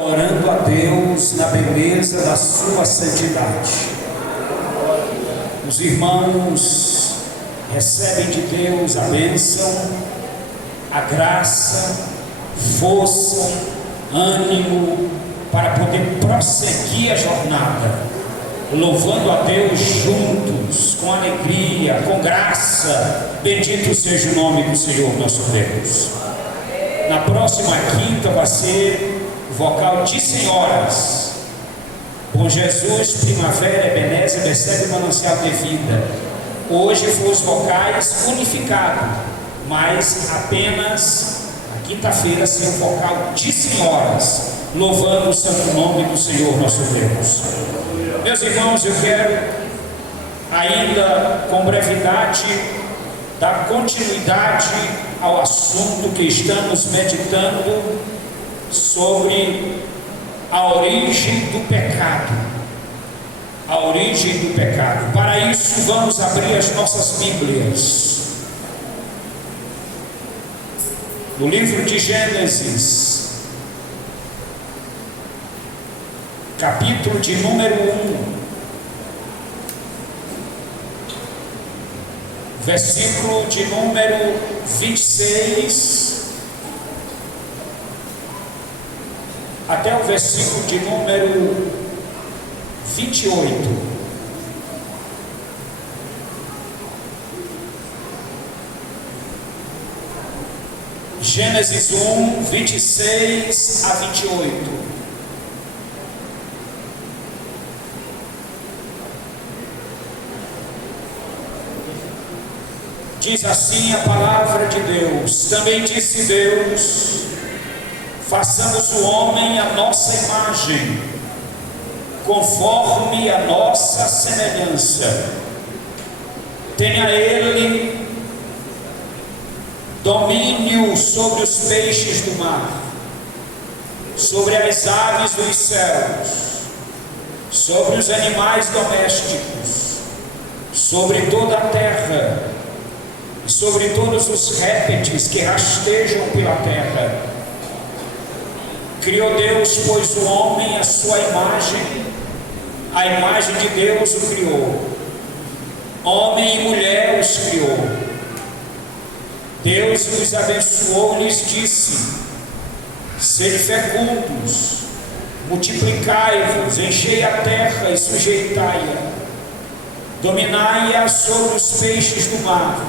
Orando a Deus na beleza da sua santidade. Os irmãos recebem de Deus a bênção, a graça, força, ânimo para poder prosseguir a jornada, louvando a Deus juntos, com alegria, com graça. Bendito seja o nome do Senhor nosso Deus. Na próxima quinta vai ser vocal de senhoras. Bom Jesus, Primavera, Ebenezer, recebe o manancial de vida. Hoje foram os vocais unificados, mas apenas na quinta-feira será o vocal de senhoras, louvando o santo nome do Senhor nosso Deus. Meus irmãos, eu quero ainda com brevidade dar continuidade ao assunto que estamos meditando sobre a origem do pecado. A origem do pecado. Para isso, vamos abrir as nossas Bíblias no livro de Gênesis, capítulo de número 1, versículo de número 26 até o versículo de número 28. Gênesis 1, 26 a 28. Diz assim a palavra de Deus: também disse Deus: façamos o homem à nossa imagem, conforme a nossa semelhança. Tenha ele domínio sobre os peixes do mar, sobre as aves dos céus, sobre os animais domésticos, sobre toda a terra, e sobre todos os répteis que rastejam pela terra. Criou Deus, pois, o homem à sua imagem, a imagem de Deus o criou, homem e mulher os criou. Deus os abençoou e lhes disse: sede fecundos, multiplicai-vos, enchei a terra e sujeitai-a, dominai-a sobre os peixes do mar,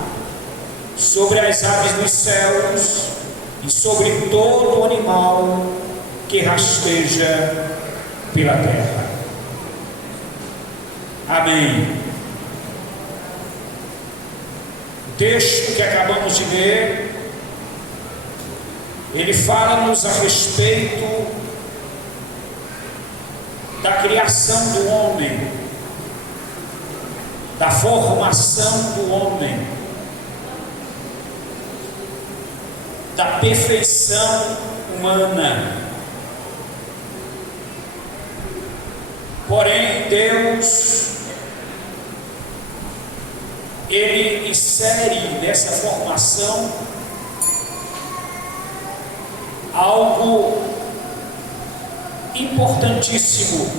sobre as aves dos céus e sobre todo animal que rasteja pela terra. Amém. O texto que acabamos de ler, ele fala-nos a respeito da criação do homem, da formação do homem, da perfeição humana. Porém, Deus, ele insere nessa formação algo importantíssimo.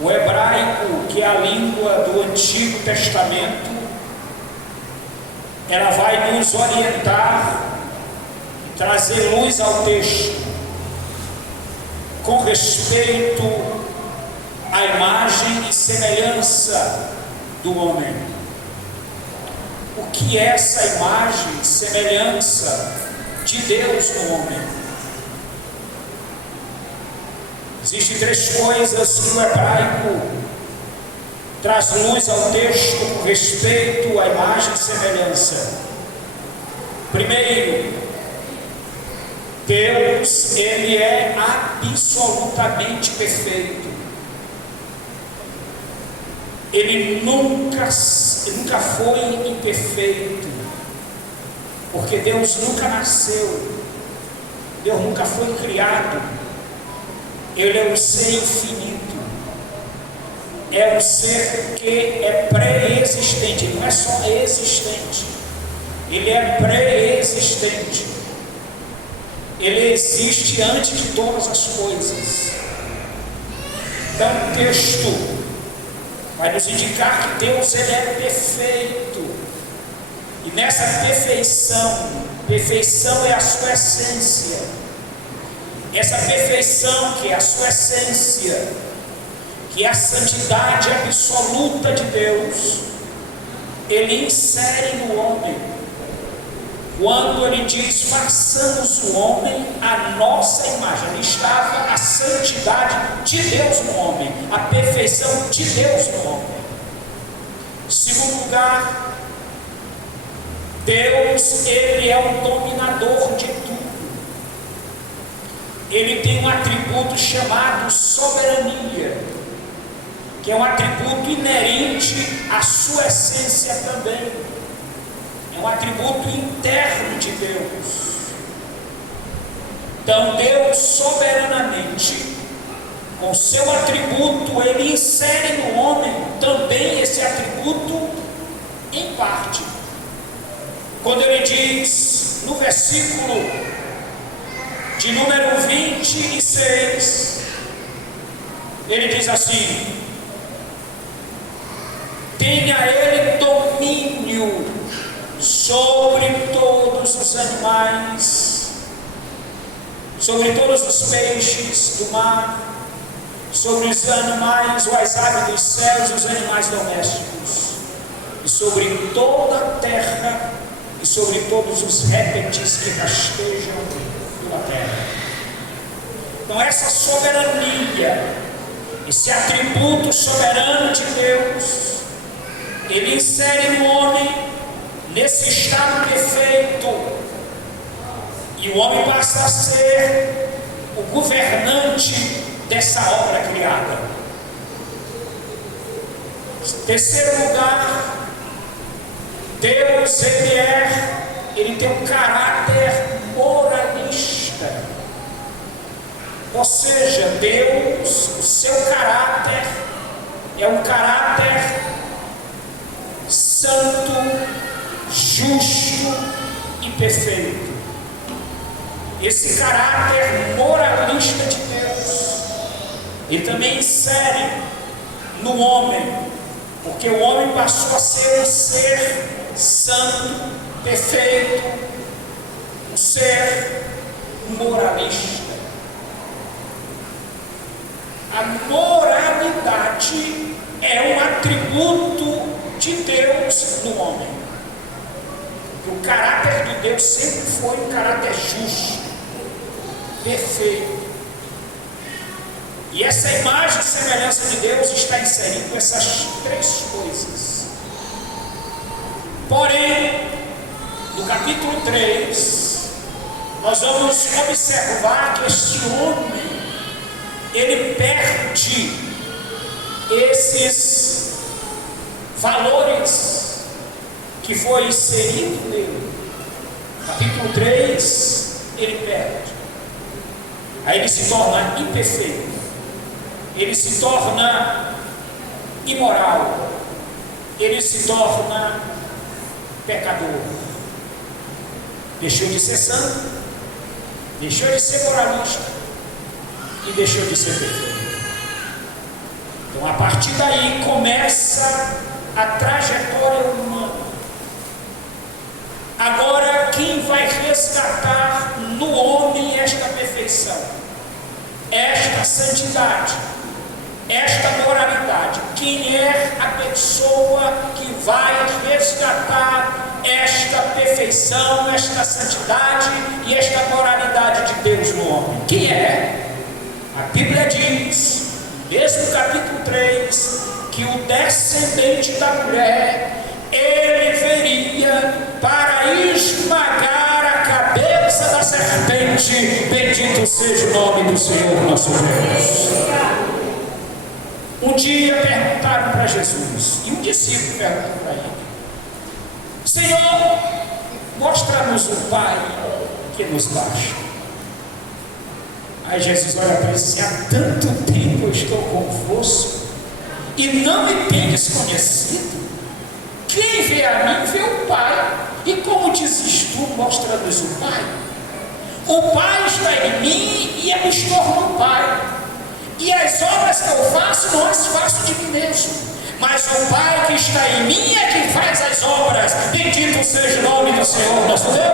O hebraico, que é a língua do Antigo Testamento, ela vai nos orientar e trazer luz ao texto com respeito à imagem e semelhança do homem. O que é essa imagem e semelhança de Deus no homem? Existem três coisas que o hebraico traz luz ao texto com respeito à imagem e semelhança. Primeiro, Deus, ele é absolutamente perfeito. Ele nunca foi imperfeito, porque Deus nunca nasceu, Deus nunca foi criado. Ele é um ser infinito, é um ser que é pré-existente, não é só existente, ele é pré-existente. ele existe antes de todas as coisas. Então o texto vai nos indicar que Deus, ele é perfeito, e nessa perfeição é a sua essência. Essa perfeição que é a sua essência, que é a santidade absoluta de Deus, ele insere no homem, quando ele diz: façamos o homem à nossa imagem. Ali estava a santidade de Deus no homem, a perfeição de Deus no homem. Segundo lugar, Deus, ele é o dominador de tudo. Ele tem um atributo chamado soberania, que é um atributo inerente à sua essência também. É um atributo interno de Deus. Então Deus soberanamente, com seu atributo, ele insere no homem também esse atributo em parte. Quando ele diz no versículo de número 26, ele diz assim: tenha ele domínio sobre todos os animais, sobre todos os peixes do mar, sobre os animais ou as aves dos céus, os animais domésticos, e sobre toda a terra, e sobre todos os répteis que rastejam pela terra. Então essa soberania, esse atributo soberano de Deus, ele insere no homem nesse estado perfeito, e o homem passa a ser o governante dessa obra criada. Em terceiro lugar, Deus, ele tem um caráter moralista. Ou seja, Deus, o seu caráter é um caráter santo, justo e perfeito. Esse caráter moralista de Deus, ele também insere no homem, porque o homem passou a ser um ser santo, perfeito, um ser moralista. A moralidade é um atributo de Deus no homem. O caráter de Deus sempre foi um caráter justo, perfeito. E essa imagem e semelhança de Deus está inserindo essas três coisas. Porém, no capítulo 3, nós vamos observar que este homem, ele perde esses valores que foi inserido nele. Capítulo 3, ele perde. Aí ele se torna imperfeito, ele se torna imoral, ele se torna pecador. Deixou de ser santo, deixou de ser moralista e deixou de ser perfeito. Então a partir daí começa a trajetória humana. Agora, quem vai resgatar no homem esta perfeição, esta santidade, esta moralidade? Quem é a pessoa que vai resgatar esta perfeição, esta santidade e esta moralidade de Deus no homem? Quem é? A Bíblia diz, mesmo no capítulo 3, que o descendente da mulher, ele viria para esmagar a cabeça da serpente. Bendito seja o nome do Senhor nosso Deus. Um dia perguntaram para Jesus, e um discípulo perguntou para ele: Senhor, mostra-nos o Pai, que nos basta. Aí Jesus olha para ele e diz: há tanto tempo eu estou convosco e não me tendes conhecido? Quem vê a mim, vê o Pai. E como dizes tu, mostra-nos o Pai? O Pai está em mim e eu me torno o Pai. E as obras que eu faço, não as faço de mim mesmo, mas o Pai que está em mim é que faz as obras. Bendito seja o nome do Senhor nosso Deus.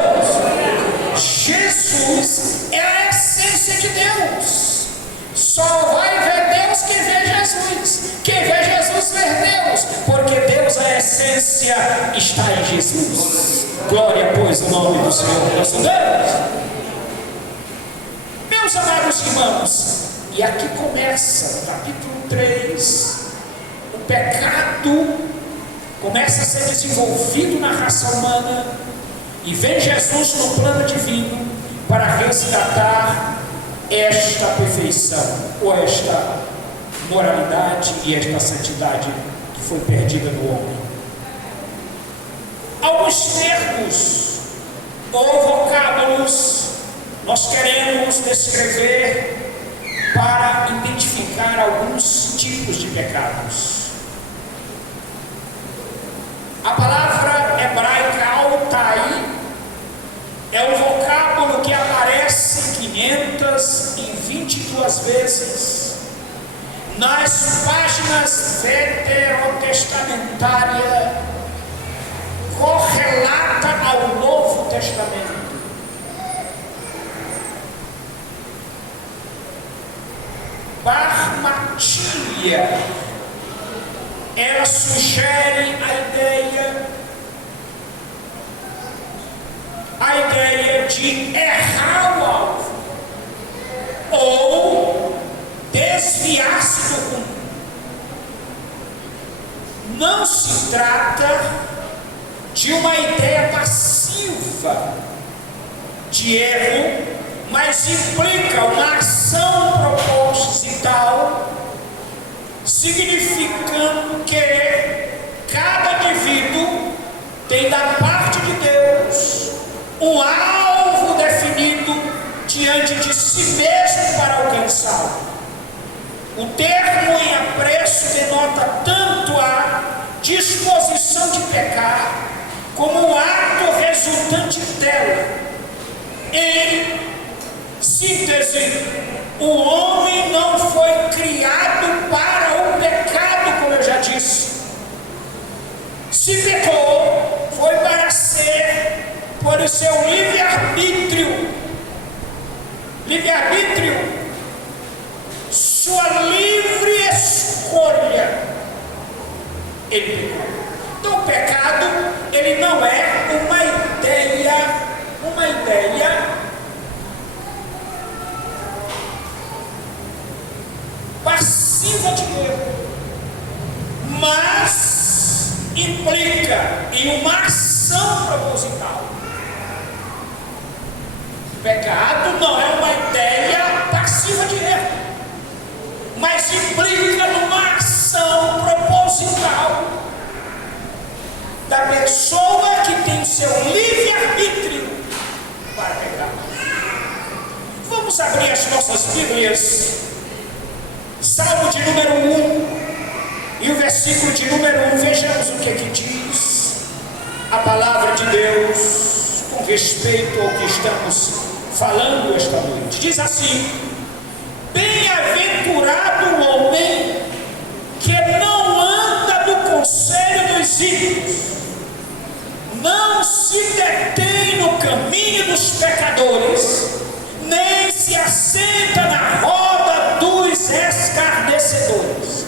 Jesus é a essência de Deus. Só vai ver Deus quem vê Jesus. Quem vê Jesus vê Deus, porque Deus, a essência, está em Jesus. Glória, pois, o nome do Senhor nosso Deus. Meus amados irmãos, e aqui começa o capítulo 3. O pecado começa a ser desenvolvido na raça humana, e vem Jesus no plano divino para resgatar esta perfeição, ou esta moralidade e esta santidade que foi perdida no homem. Alguns termos ou vocábulos nós queremos descrever para identificar alguns tipos de pecados. A palavra hebraica altai é um vocábulo que aparece 522 vezes nas páginas veterotestamentárias, correlata ao Novo Testamento. Barmatilha, ela sugere a ideia de errar o alvo ou desviar-se do rumo. Não se trata de uma ideia passiva de erro, mas implica uma ação proposital, significando que cada indivíduo tem da parte de Deus um alvo definido diante de si mesmo para alcançá-lo. O termo em apreço denota tanto a disposição de pecar como o ato resultante dela. Em síntese, o homem não foi criado para o pecado, como eu já disse. Se pecou, foi para ser por o seu livre-arbítrio, sua livre escolha, ele pecou. Então o pecado, ele não é uma ideia passiva de Deus, mas implica em uma ação proposital. Pecado não é uma ideia passiva de erro, mas implica numa ação proposital da pessoa que tem o seu livre-arbítrio para pecar. Vamos abrir as nossas Bíblias, Salmo de número 1 e o versículo de número 1, vejamos o que aqui diz a palavra de Deus com respeito ao que estamos falando esta noite. Diz assim: bem-aventurado o homem que não anda no conselho dos ímpios, não se detém no caminho dos pecadores, nem se assenta na roda dos escarnecedores.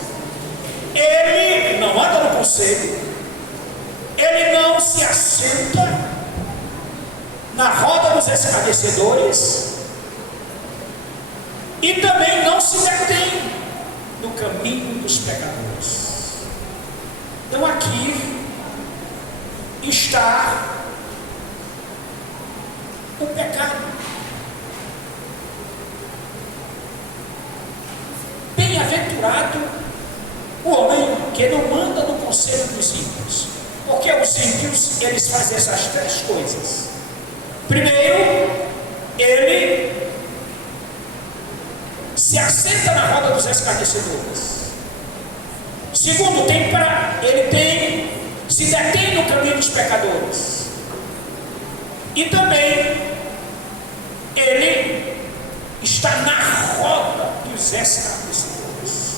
Ele não anda no conselho, ele não se assenta na roda dos escarnecedores e também não se detém no caminho dos pecadores. Então aqui está o pecado. Bem-aventurado o homem que não anda no conselho dos ímpios, porque os ímpios, eles fazem essas três coisas. Primeiro, ele se assenta na roda dos escarnecedores. Segundo, se detém no caminho dos pecadores. E também ele está na roda dos escarnecedores.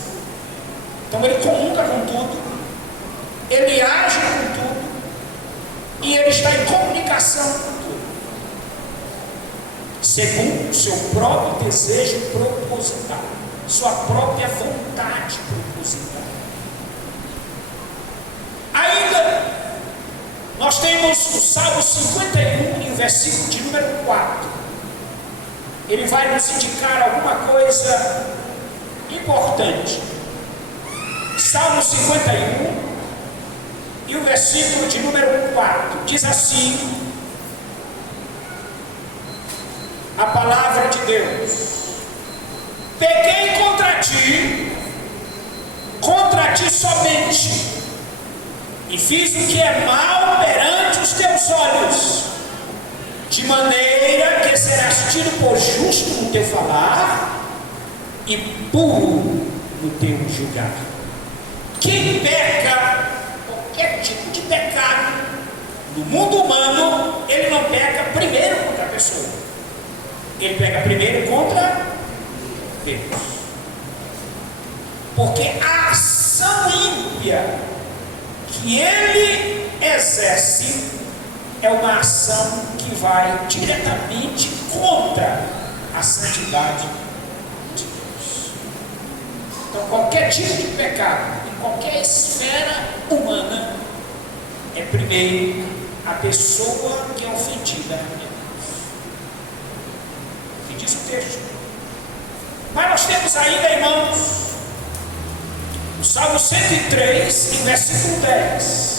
Então ele comunga com tudo, ele age com tudo, e ele está em comunicação com tudo, segundo o seu próprio desejo proposital, sua própria vontade proposital. Ainda nós temos o Salmo 51 e o versículo de número 4. Ele vai nos indicar alguma coisa importante. Salmo 51 e o versículo de número 4 diz assim a palavra de Deus: pequei contra ti somente, e fiz o que é mal perante os teus olhos, de maneira que serás tido por justo no teu falar e puro no teu julgar. Quem peca, qualquer tipo de pecado, no mundo humano, ele não peca primeiro contra a pessoa, ele peca primeiro contra Deus, porque a ação ímpia que ele exerce é uma ação que vai diretamente contra a santidade de Deus. Então, qualquer tipo de pecado, em qualquer esfera humana, é primeiro a pessoa que é ofendida a Deus. O que diz o texto? Mas nós temos ainda, irmãos, o Salmo 103, em versículo 10.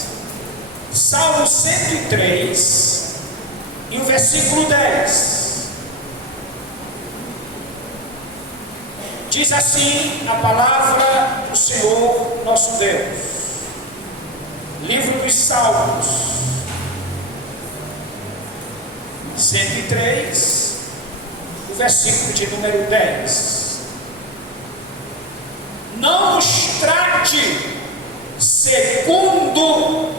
Salmo 103 e o versículo 10 diz assim a palavra do Senhor nosso Deus. Livro dos Salmos 103, o versículo de número 10: não nos trate segundo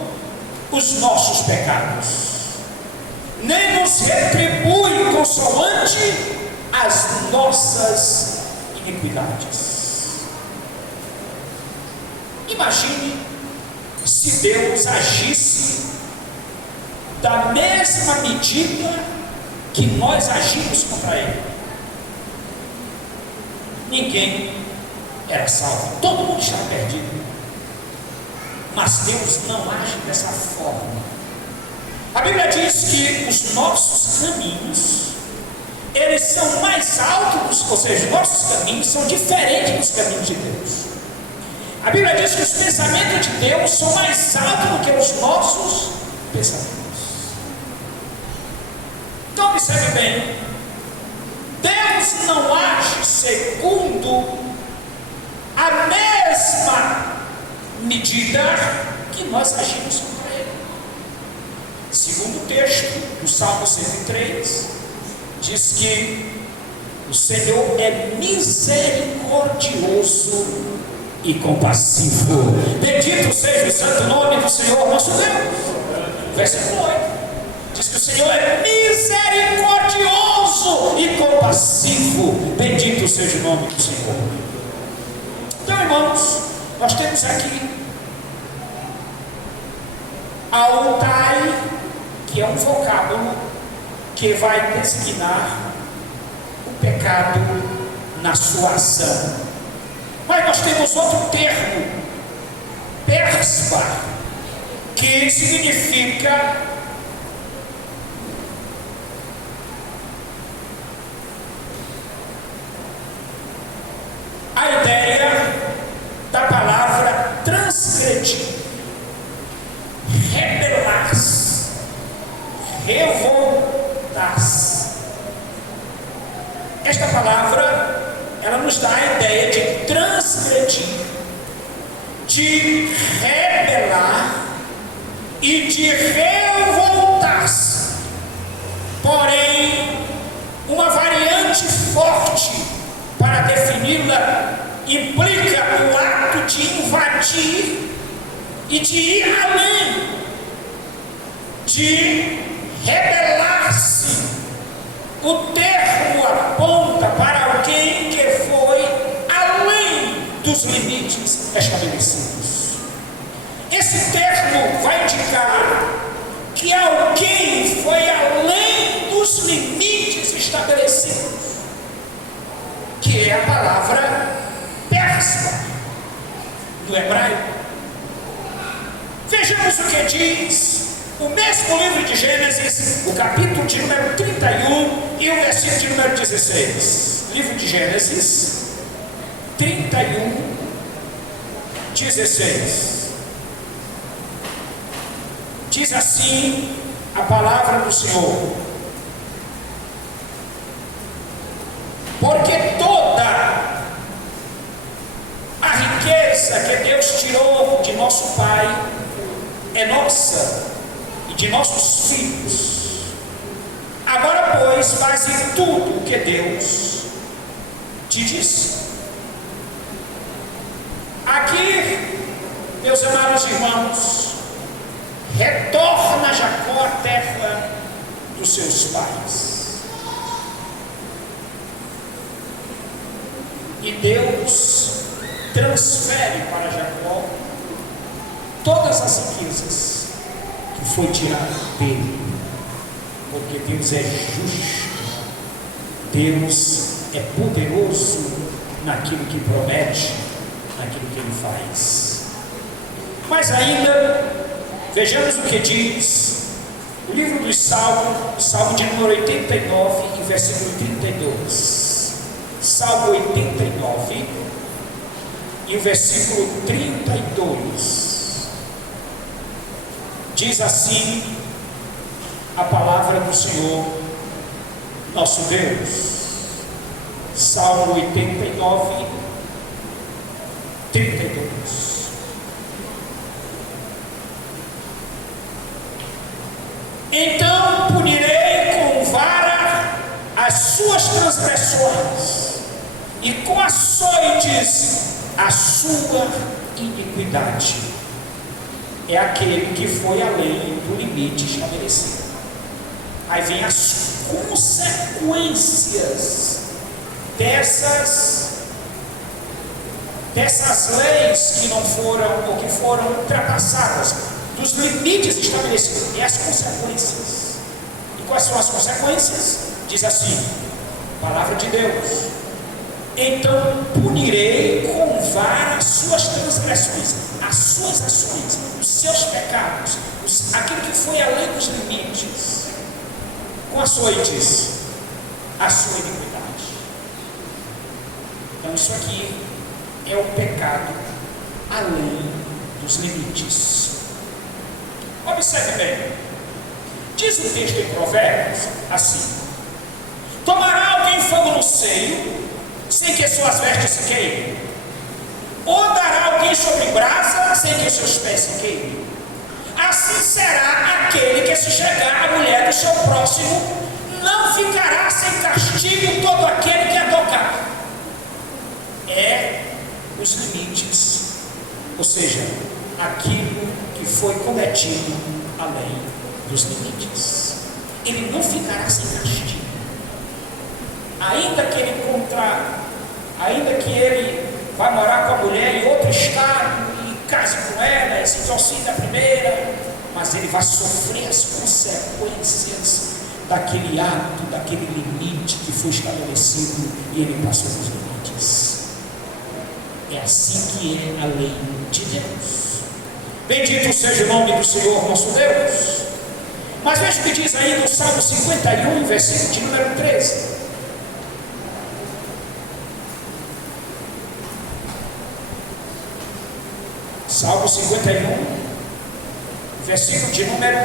os nossos pecados, nem nos retribui consoante as nossas iniquidades. Imagine se Deus agisse da mesma medida que nós agimos contra Ele. Ninguém era salvo, todo mundo estava perdido. Mas Deus não age dessa forma. A Bíblia diz que os nossos caminhos, eles são mais altos, ou seja, nossos caminhos são diferentes dos caminhos de Deus. A Bíblia diz que os pensamentos de Deus são mais altos do que os nossos pensamentos. Então observe bem, Deus não age segundo a mesma medida que nós agimos contra Ele. Segundo o texto do Salmo 103, diz que o Senhor é misericordioso e compassivo. Bendito seja o santo nome do Senhor nosso Deus. Versículo 8 diz que o Senhor é misericordioso e compassivo. Bendito seja o nome do Senhor. Então, irmãos, nós temos aqui autai, que é um vocábulo que vai designar o pecado na sua ação. Mas nós temos outro termo, perspa, que significa a ideia da palavra transgredir, rebelar-se, revoltar-se. Esta palavra, ela nos dá a ideia de transgredir, de rebelar e de revoltar-se. Porém, uma variante forte para defini-la implica o ato de invadir e de ir além, de rebelar-se O termo aponta para alguém que foi além dos limites estabelecidos. Esse termo vai indicar que alguém foi além dos limites estabelecidos, que é a palavra persa no hebraico. Vejamos o que diz o mesmo livro de Gênesis, o capítulo de número 31 e o versículo de número 16. Livro de Gênesis 31, 16. Diz assim a palavra do Senhor: porque toda a riqueza que Deus tirou de nosso Pai é nossa e de nossos filhos. Agora, pois, faze tudo o que Deus te disse. Aqui, meus amados irmãos, retorna Jacó à terra dos seus pais. E Deus transfere para Jacó todas as riquezas que foi tirado dele, porque Deus é justo, Deus é poderoso naquilo que promete, naquilo que ele faz. Mas ainda, vejamos o que diz o livro dos Salmos, Salmo de número 89 e versículo 32. Salmo 89 e o versículo 32. Diz assim a palavra do Senhor, nosso Deus. Salmo 89, 32. Então punirei com vara as suas transgressões, e com açoites a sua iniquidade. É aquele que foi além do limite estabelecido. Aí vem as consequências dessas leis que não foram, ou que foram ultrapassadas, dos limites estabelecidos, e as consequências. E quais são as consequências? Diz assim, palavra de Deus: então punirei com vara as suas transgressões, as suas ações, os seus pecados, aquilo que foi além dos limites, com açoites, a sua iniquidade. Então isso aqui é o pecado além dos limites. Observe bem, diz o texto em Provérbios assim: tomará alguém fogo no seio, sem que suas vestes se queimem? Ou dará alguém sobre brasa, sem que seus pés se queimem? Assim será aquele que se chegar à mulher do seu próximo, não ficará sem castigo todo aquele que a tocar. É os limites, ou seja, aquilo que foi cometido além dos limites. Ele não ficará sem castigo. Ainda que ele vai morar com a mulher em outro estado e case com ela, e se divorcie da primeira, mas ele vai sofrer as consequências daquele ato, daquele limite que foi estabelecido e ele passou dos limites. É assim que é a lei de Deus. Bendito seja o nome do Senhor nosso Deus. Mas veja o que diz aí no Salmo 51, versículo de número 13. Salmo 51, versículo de número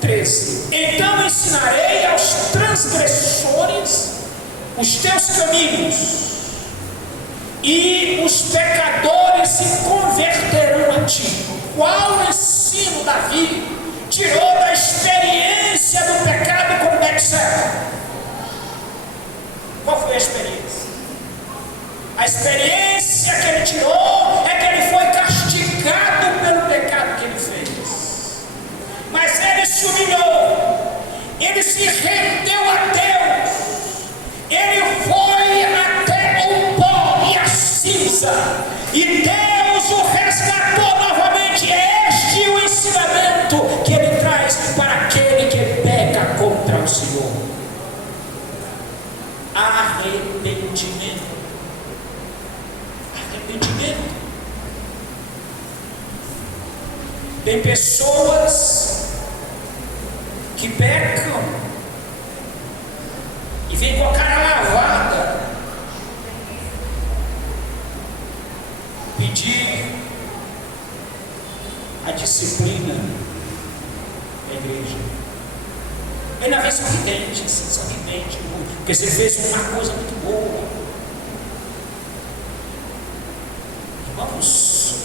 13. Então ensinarei aos transgressores os teus caminhos, e os pecadores se converterão a ti. Qual ensino Davi tirou da experiência do pecado com Betseba? Qual foi a experiência? A experiência que ele tirou é que ele foi castigado pelo pecado que ele fez, mas ele se humilhou, ele se rendeu a Deus, acusa, e Deus o resgatou novamente. É este o ensinamento que ele traz para aquele que peca contra o Senhor: arrependimento. Arrependimento. Tem pessoas que pecam e vêm com a cara lavada pedir a disciplina da igreja. Ele não vem sorridente, porque você fez uma coisa muito boa. Irmãos,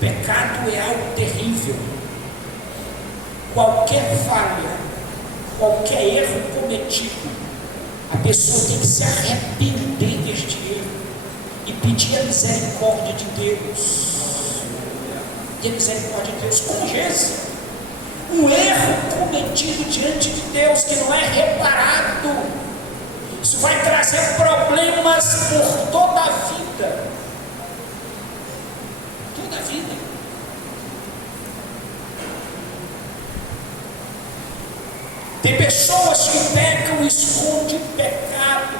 pecado é algo terrível. Qualquer falha, qualquer erro cometido, a pessoa tem que se arrepender deste erro e pedir a misericórdia de Deus. E a misericórdia de Deus. Como Jesus, um erro cometido diante de Deus que não é reparado, isso vai trazer problemas por toda a vida. Toda a vida. Tem pessoas que pecam e escondem pecado.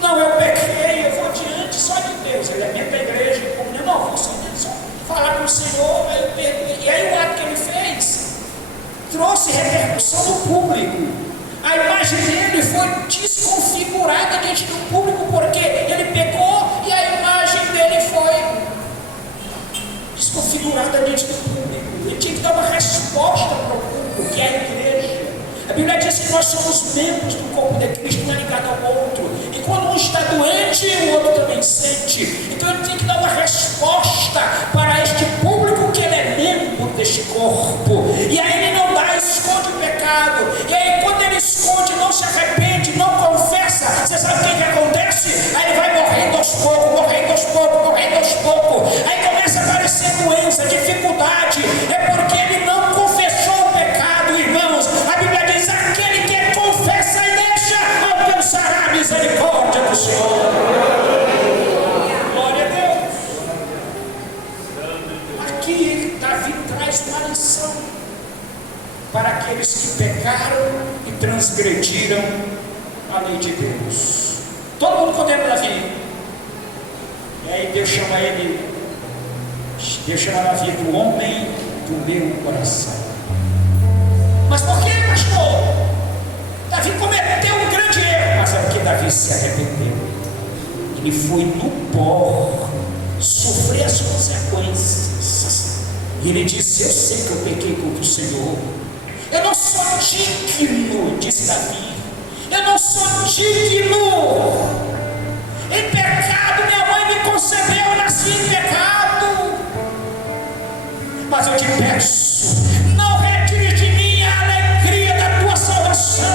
Não, eu pequei, eu vou diante só de Deus. Ele é membro da igreja, eu não vou só falar com o Senhor, aí eu perdoei. E aí o ato que ele fez trouxe repercussão no público. A imagem dele foi desconfigurada diante do público, porque ele pecou e a imagem dele foi desconfigurada diante do público. Ele tinha que dar uma resposta para o público, que é a igreja. A Bíblia diz que nós somos membros do corpo de Cristo, um é ligado ao outro. E quando um está doente, o outro também sente. Então ele tem que dar uma resposta para este público que ele é membro deste corpo. E aí ele não dá, esconde o pecado. E aí quando ele esconde, não se arrepende, não confessa, você sabe o que acontece? Aí ele vai morrendo aos poucos, morrendo aos poucos, morrendo aos poucos. Aí começa a aparecer doença, dificuldade. É porque ele não confessou o pecado, irmãos. A Bíblia diz: aquele que confessa e deixa alcançará a misericórdia do Senhor. Glória a Deus. Aqui Davi traz uma lição para aqueles que pecaram e transgrediram a lei de Deus. Todo mundo condena Davi. E aí Deus chama Davi do homem do meu coração. Mas por que, pastor? Davi cometeu um grande erro, mas é porque Davi se arrependeu. Ele foi no pó sofrer as consequências. E ele disse: eu sei que eu pequei contra o Senhor. Eu não sou digno, disse Davi. Eu não sou digno. Em pecado minha mãe me concebeu, eu nasci em pecado. Mas eu te peço, não retire de mim a alegria da tua salvação.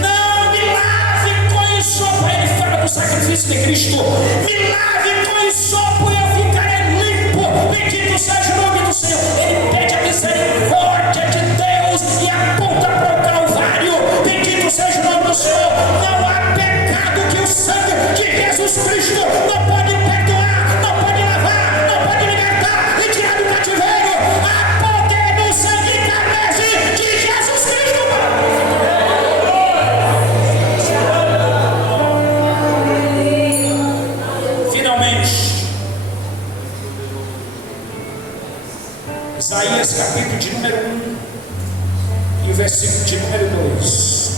Não me lave com ensopo. Ele fala do sacrifício de Cristo. Me lave com ensopo e eu ficarei limpo. Bendito seja o nome do Senhor. Ele pede a misericórdia de Deus e aponta para o Calvário. Bendito seja o nome do Senhor. Não há pecado que o sangue de Jesus Cristo não pode perdoar, não pode lavar, não pode libertar e tirar do cativeiro. Há poder no sangue carnese de Jesus Cristo. Finalmente, Isaías capítulo de número 1 e o versículo de número 2.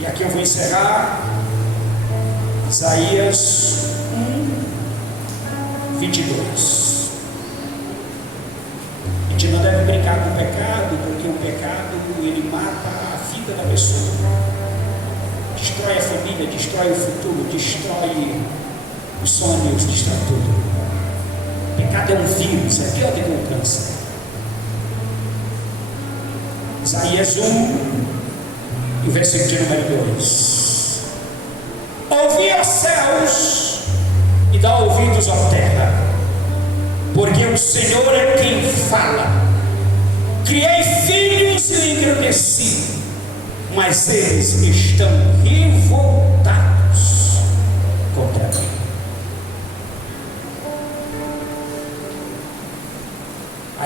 E aqui eu vou encerrar. Isaías 1, 22. A gente não deve brincar com o pecado, porque o pecado ele mata a vida da pessoa, destrói a família, destrói o futuro, destrói os sonhos, destrói tudo. O pecado é um vírus, é pior do que o câncer. Isaías 1 e o versículo de número 2. Ouvi aos céus e dá ouvidos à terra, porque o Senhor é quem fala. Criei filhos e engrandeci, mas eles estão revoltados.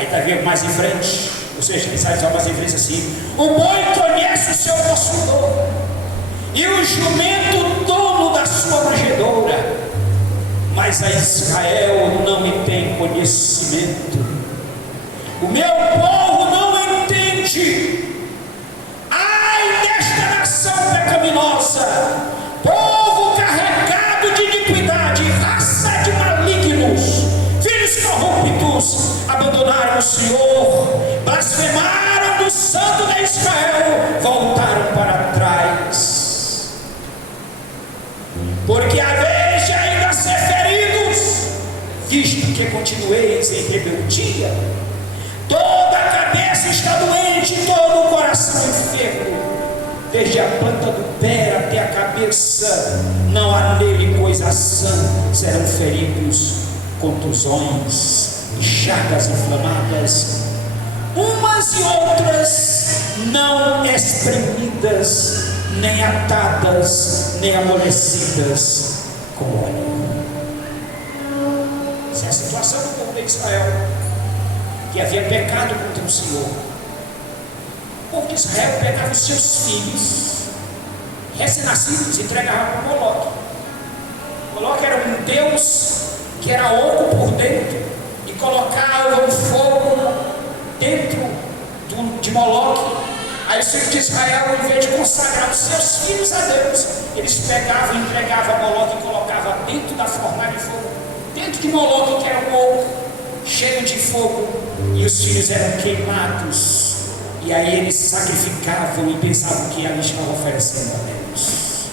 está vendo mais em frente, ou seja, ele sai mais em frente assim: o boi conhece o seu possuidor, e o jumento o dono da sua manjedoura, mas a Israel não me tem conhecimento, o meu povo não entende. Ai desta nação pecaminosa, povo carregado de iniquidade, raça de malignos, filhos corruptos, abandonaram o Senhor, blasfemaram do Santo de Israel, voltaram para trás. Porque a vez de ainda ser feridos, visto que continueis em rebeldia, toda a cabeça está doente, todo o coração enfermo, desde a planta do pé até a cabeça, não há nele coisa sã, serão feridos, contusões e chagas inflamadas, umas e outras não espremidas, nem atadas, nem amolecidas com óleo. Essa é a situação do povo de Israel, que havia pecado contra o Senhor. O povo de Israel pegava os seus filhos recém-nascidos e entregava para Moloque. Moloque era um deus que era oco por dentro, e colocava um fogo dentro de Moloque. Aí os filhos de Israel, em vez de consagrar os seus filhos a Deus, eles pegavam e entregavam a Moloque e colocavam dentro da fornalha de fogo, dentro de Moloque, que era um oco cheio de fogo, e os filhos eram queimados, e aí eles sacrificavam e pensavam que ali estavam oferecendo a Deus.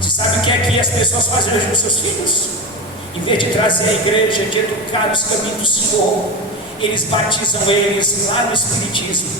Você sabe o que é que as pessoas fazem hoje com seus filhos? Em vez de trazer a igreja, de educar os caminhos do Senhor, eles batizam eles lá no Espiritismo,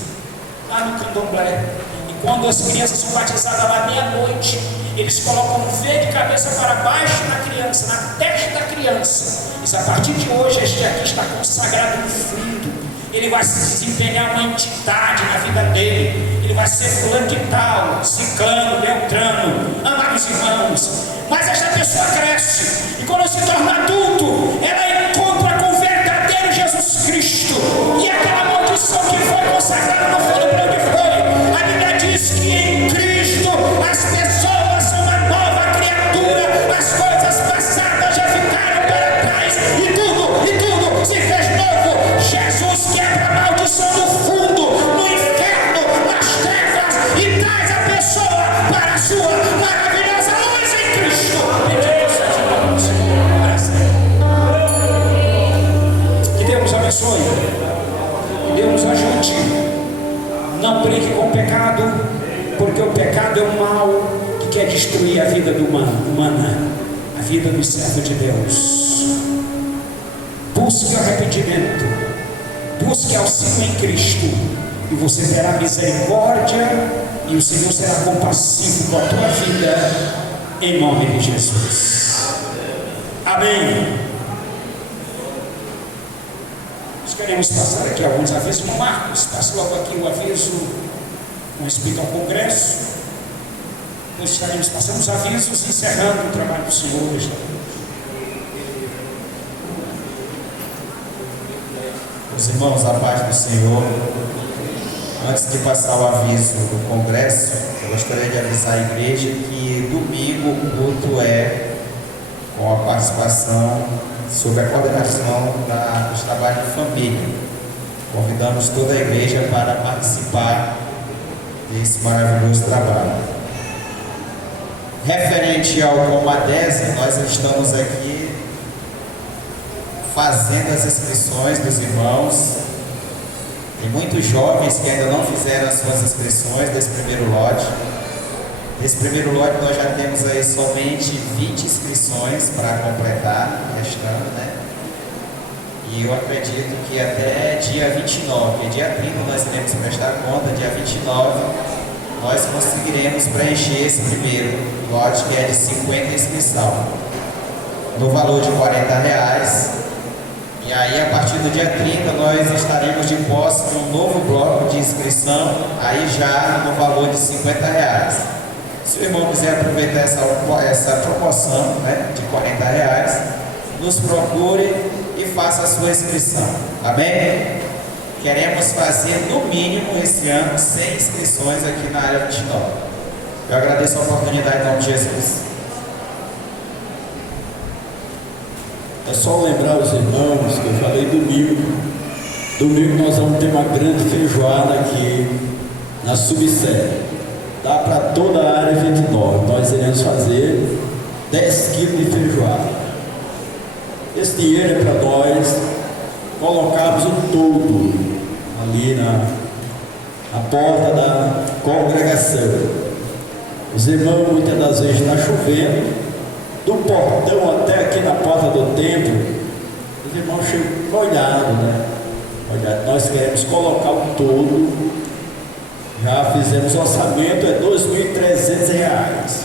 lá no Candomblé. E quando as crianças são batizadas lá meia-noite, eles colocam um V de cabeça para baixo na criança, na testa da criança. Isso, a partir de hoje, este aqui está consagrado no fundo. Ele vai se desempenhar uma entidade na vida dele. Ele vai ser fulano de tal, ciclano, beltrano, amados irmãos. Mas esta pessoa cresce, e quando se torna adulto, ela encontra com o verdadeiro Jesus Cristo. E aquela maldição que foi consagrada no fundo para onde foi. A Bíblia diz que em Cristo as pessoas são uma nova criatura, as coisas passadas já ficaram para trás, e tudo se fez novo. Jesus quebra a maldição do fundo, no inferno, nas trevas, e traz a pessoa para a sua maravilhosa luz em Cristo. Que Deus nos abençoe, que Deus nos ajude. Não brinque com o pecado, porque o pecado é um mal que quer destruir a vida do humana, a vida do servo de Deus. Busque o arrependimento, busque auxílio em Cristo, e você terá misericórdia, e o Senhor será compassivo com a tua vida, em nome de Jesus. Amém. Nós queremos passar aqui alguns avisos. Marcos, passa logo aqui o aviso com respeito ao congresso. Nós estaremos passando os avisos, encerrando o trabalho do Senhor hoje. Meus irmãos, a paz do Senhor. Antes de passar o aviso do congresso, eu gostaria de avisar a igreja que domingo o culto é com a participação, sob a coordenação dos trabalhos de família. Convidamos toda a igreja para participar desse maravilhoso trabalho. Referente ao Comadese, nós estamos aqui fazendo as inscrições dos irmãos. Tem muitos jovens que ainda não fizeram as suas inscrições desse primeiro lote. Nesse primeiro lote nós já temos aí somente 20 inscrições para completar, restando, né? E eu acredito que até dia 29, dia 30 nós iremos prestar conta, dia 29 nós conseguiremos preencher esse primeiro lote, que é de 50 inscrição, no valor de R$40. E aí, a partir do dia 30, nós estaremos de posse de um novo bloco de inscrição, aí já no valor de R$50. Se o irmão quiser aproveitar essa promoção, né, de R$40, nos procure e faça a sua inscrição. Amém? queremos fazer no mínimo esse ano 100 inscrições aqui na área 29. Eu agradeço a oportunidade em nome de Jesus. É só lembrar os irmãos que eu falei domingo. Domingo nós vamos ter uma grande feijoada aqui na subsede. Dá para toda a área 29. Nós iremos fazer 10 quilos de feijoada. Esse dinheiro é para nós colocarmos o todo ali na porta da congregação. Os irmãos, muitas das vezes está chovendo, do portão até aqui na porta do templo, os irmãos chegam molhados, né? Nós queremos colocar o todo, já fizemos orçamento, é R$2.300,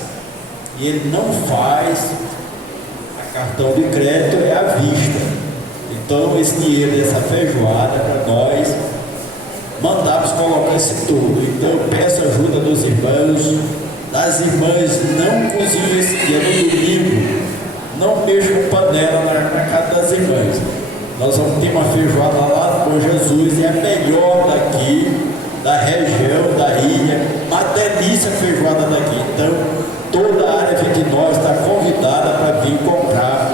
e ele não faz a cartão de crédito, é à vista. Então esse dinheiro dessa feijoada é para nós mandarmos colocar esse todo. Então eu peço ajuda dos irmãos, das irmãs, não cozinhem esse dia no domingo, não mexam panela na casa das irmãs. Nós vamos ter uma feijoada lá com Jesus, e é a melhor daqui, da região, da ilha, uma delícia a feijoada daqui. Então toda a área 29 está convidada para vir comprar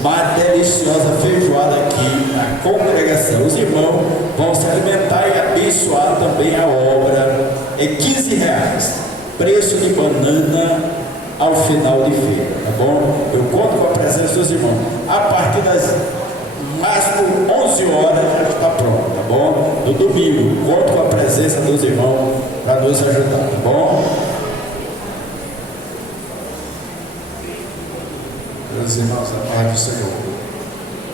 uma deliciosa feijoada aqui na congregação. Os irmãos vão se alimentar e abençoar também a obra. É R$15, preço de banana ao final de feira, tá bom? Eu conto com a presença dos irmãos. A partir das máximo 11 horas já está pronto, tá bom? No domingo, conto com a presença dos irmãos para nos ajudar, tá bom? Meus irmãos, a paz do Senhor.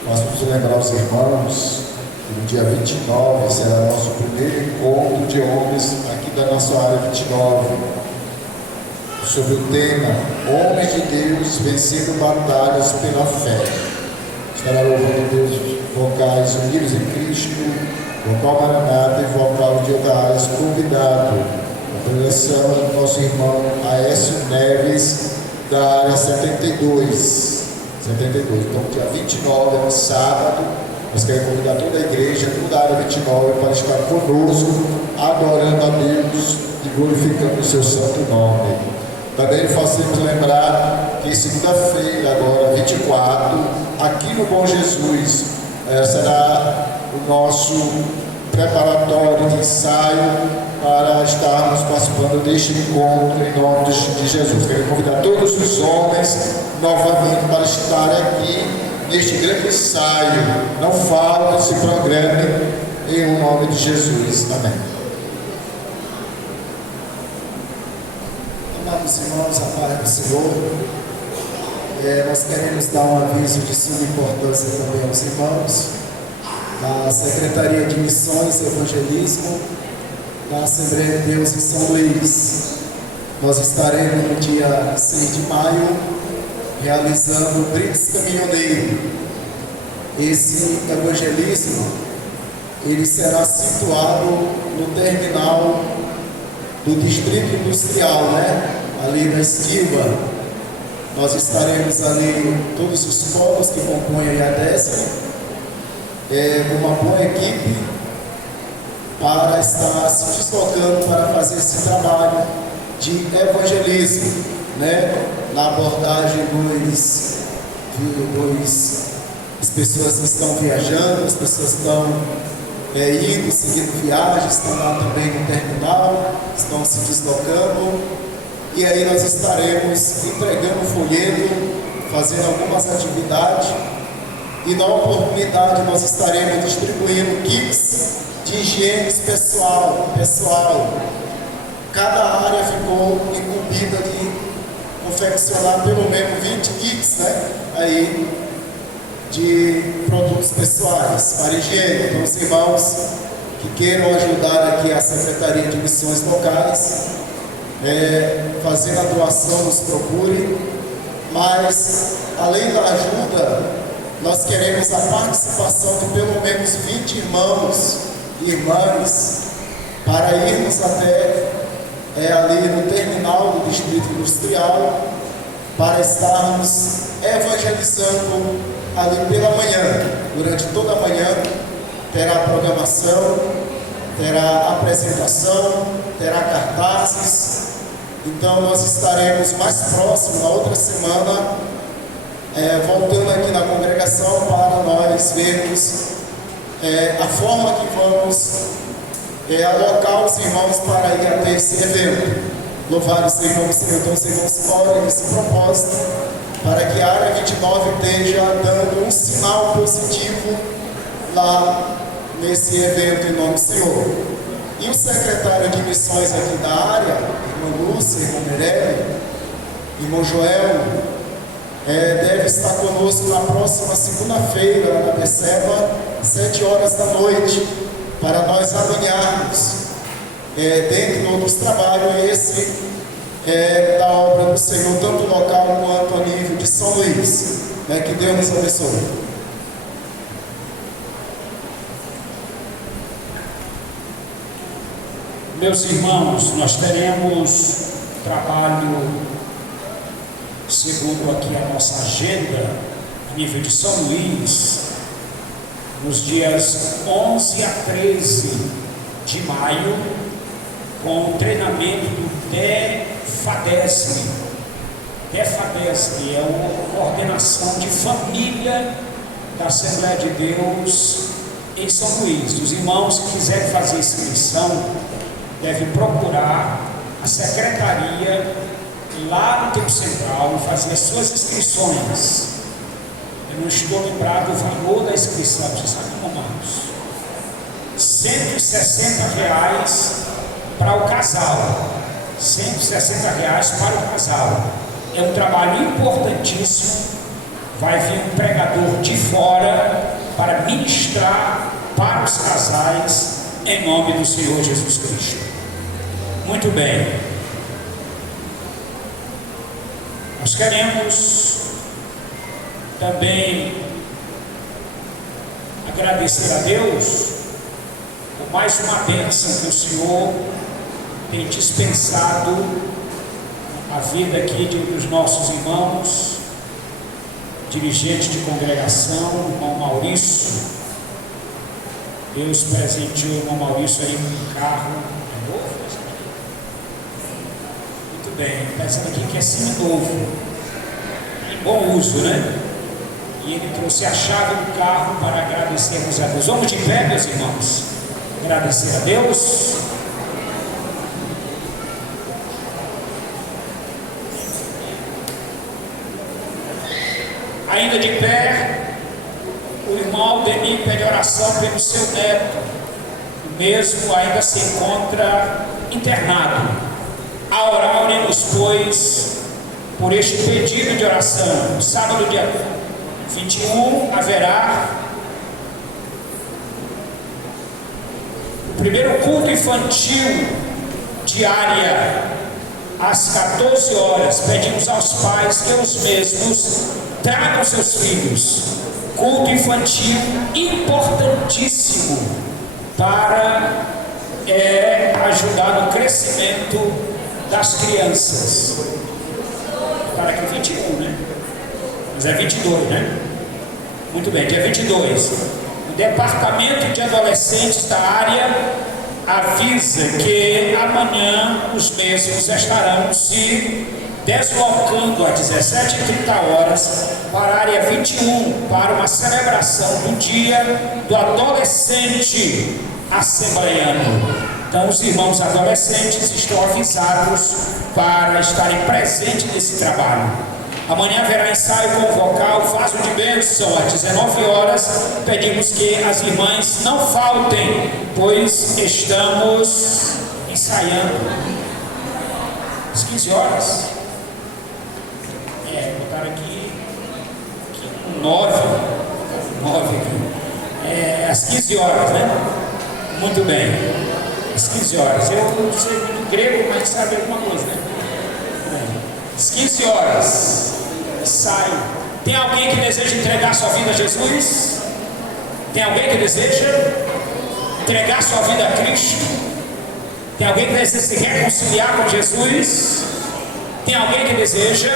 Nós vamos lembrar os irmãos que no dia 29 será nosso primeiro encontro de homens aqui da nossa área 29, sobre o tema Homens de Deus vencendo batalhas pela fé. Estará louvando Deus vocais unidos em Cristo, vocal Maranata e vocal de Odaás convidado. A preleção do nosso irmão Aécio Neves, da área 72. Então, dia 29, é um sábado, nós queremos convidar toda a igreja, toda a área 29 para estar conosco, adorando a Deus e glorificando o seu santo nome. Também fazemos lembrar que segunda-feira, agora 24, aqui no Bom Jesus, será o nosso preparatório de ensaio para estarmos participando deste encontro em nome de Jesus. Quero convidar todos os homens novamente para estar aqui neste grande ensaio. Não faltem, se programem em nome de Jesus. Amém. Amados irmãos, a paz do Senhor. Nós queremos dar um aviso de suma importância também aos irmãos da Secretaria de Missões e Evangelismo da Assembleia de Deus em São Luís. Nós estaremos no dia 6 de maio realizando o Brix Caminhoneiro. Esse evangelismo ele será situado no terminal do Distrito Industrial, ali na Estiva. Nós estaremos ali, todos os povos que compõem a DESC, uma boa equipe para estar se deslocando para fazer esse trabalho de evangelismo, na abordagem das pessoas que estão viajando, as pessoas que estão indo, seguindo viagens, estão lá também no terminal, estão se deslocando, e aí nós estaremos entregando folheto, fazendo algumas atividades, e na oportunidade nós estaremos distribuindo kits de higiene pessoal. Cada área ficou incumbida de confeccionar pelo menos 20 kits, aí de produtos pessoais para higiene. Então, os irmãos que queiram ajudar aqui a Secretaria de Missões Locais, fazendo a doação, nos procurem. Mas, além da ajuda, nós queremos a participação de pelo menos 20 irmãos e irmãs para irmos até ali no terminal do Distrito Industrial para estarmos evangelizando ali pela manhã, durante toda a manhã, terá programação, terá apresentação, terá cartazes. Então nós estaremos mais próximos na outra semana, voltando aqui na congregação para nós vermos a forma que vamos alocar os irmãos para ir até esse evento. Louvado seja o nome do Senhor. Então os irmãos orem nesse propósito, para que a área 29 esteja dando um sinal positivo lá nesse evento em nome do Senhor. E o secretário de missões aqui da área, irmã Lúcia, irmã Mirelle, irmão Joel, deve estar conosco na próxima segunda-feira, na Beceba, 7 horas da noite, para nós alinharmos dentro dos trabalhos esse da obra do Senhor, tanto local quanto a nível de São Luís. Que Deus nos abençoe. Meus irmãos, nós teremos trabalho, segundo aqui a nossa agenda, a nível de São Luís, nos dias 11 a 13 de maio, com o treinamento do DEFADESM. DEFADESM é uma coordenação de família da Assembleia de Deus em São Luís. Os irmãos que quiserem fazer inscrição devem procurar a secretaria lá no Tempo Central e fazer as suas inscrições. Eu não estou lembrado do valor da inscrição, vocês sabem como, irmãos? R$160 para o casal. R$160 para o casal. É um trabalho importantíssimo. Vai vir um pregador de fora para ministrar para os casais em nome do Senhor Jesus Cristo. Muito bem. Nós queremos também agradecer a Deus por mais uma bênção que o Senhor tem dispensado a vida aqui dos nossos irmãos, dirigentes de congregação, o irmão Maurício. Deus presenteou o irmão Maurício aí com um carro novo. Muito bem, está dizendo aqui que é semi-novo, em bom uso, né? E ele trouxe a chave do carro para agradecermos a Deus. Vamos de pé, meus irmãos, agradecer a Deus. Ainda de pé, o irmão Denis pede oração pelo seu neto. O mesmo ainda se encontra internado. A orar, oremos, pois, por este pedido de oração. No sábado, dia 21, haverá o primeiro culto infantil diária, às 14 horas. Pedimos aos pais que os mesmos tragam seus filhos. Culto infantil importantíssimo para ajudar no crescimento das crianças. Para que 21, né? Mas é 22, né? Muito bem, dia 22. O departamento de adolescentes da área avisa que amanhã os mesmos estarão se deslocando às 17h30 para a área 21, para uma celebração do dia do adolescente assembleiano. Então os irmãos adolescentes estão avisados para estarem presentes nesse trabalho. Amanhã haverá ensaio com o vocal Vaso de Bênção às 19 horas. Pedimos que as irmãs não faltem, pois estamos ensaiando às 15 horas. Botaram aqui 9 aqui. Às 15 horas, né? Muito bem. Às 15 horas. Eu não sei muito grego, mas sabe alguma coisa, né? Às 15 horas. Ensaio. Tem alguém que deseja entregar sua vida a Jesus? Tem alguém que deseja entregar sua vida a Cristo? Tem alguém que deseja se reconciliar com Jesus? Tem alguém que deseja?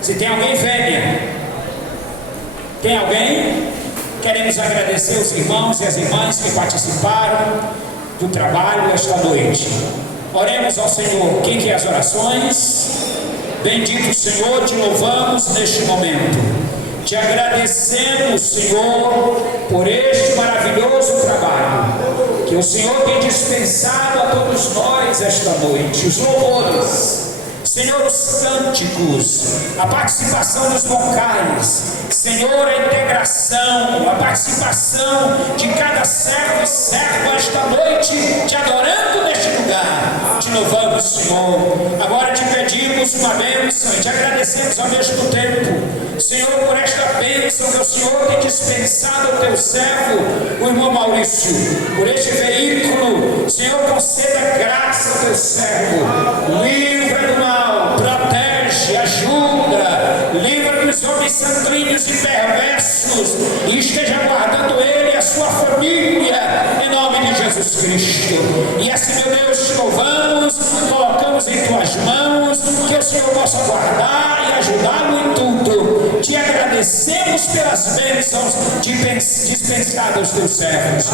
Se tem alguém, venha. Tem alguém? Queremos agradecer os irmãos e as irmãs que participaram do trabalho esta noite. Oremos ao Senhor. Quem quer as orações? Bendito Senhor, te louvamos neste momento. Te agradecemos, Senhor, por este maravilhoso trabalho que o Senhor tem dispensado a todos nós esta noite. Os louvores, Senhor, os cânticos, a participação dos vocais, Senhor, a integração, a participação de cada servo e serva esta noite, te adorando neste lugar. Te louvamos, Senhor. Agora te pedimos uma bênção e te agradecemos ao mesmo tempo, Senhor, por esta bênção que o Senhor tem dispensado ao teu servo, o irmão Maurício, por este veículo. Senhor, conceda graça ao teu servo, livra do mal, protege, ajuda, livra dos homens sanguíneos e perversos, e esteja guardando ele e a sua família, em nome de Jesus Cristo. E assim, meu Deus, te louvamos, colocamos em tuas mãos, que o Senhor possa guardar e ajudá-lo em tudo. Te agradecemos pelas bênçãos dispensadas aos teus servos.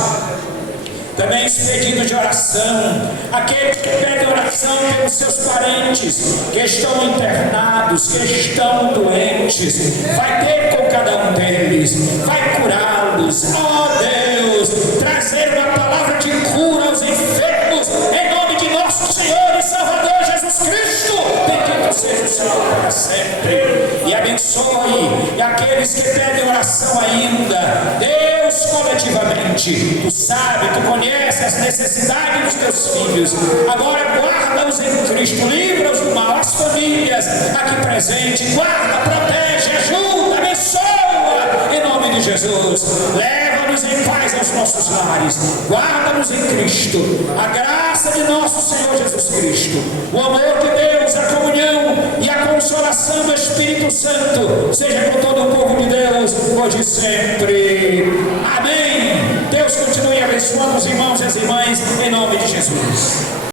Também os pedidos de oração, aqueles que pedem oração pelos seus parentes que estão internados, que estão doentes, vai ter com cada um deles, vai curá-los, ó Deus, trazer uma palavra de cura aos enfermos, em nome de nosso Senhor e Salvador Jesus Cristo. Bendito seja o Senhor para sempre. E abençoe aqueles que pedem oração ainda, Deus, coletivamente. Tu sabe, tu conhece as necessidades dos teus filhos. Agora guarda-os em Cristo, livra-os do mal, as famílias aqui presentes, guarda, protege, ajuda, abençoa, em nome de Jesus. Leva-nos em paz aos nossos lares, guarda-nos em Cristo. A graça de nosso Senhor Jesus Cristo, o amor de Deus, a comunhão e a consolação do Espírito Santo seja com todo o povo de Deus, hoje e sempre. Amém. Deus continue abençoando os irmãos e as irmãs, em nome de Jesus.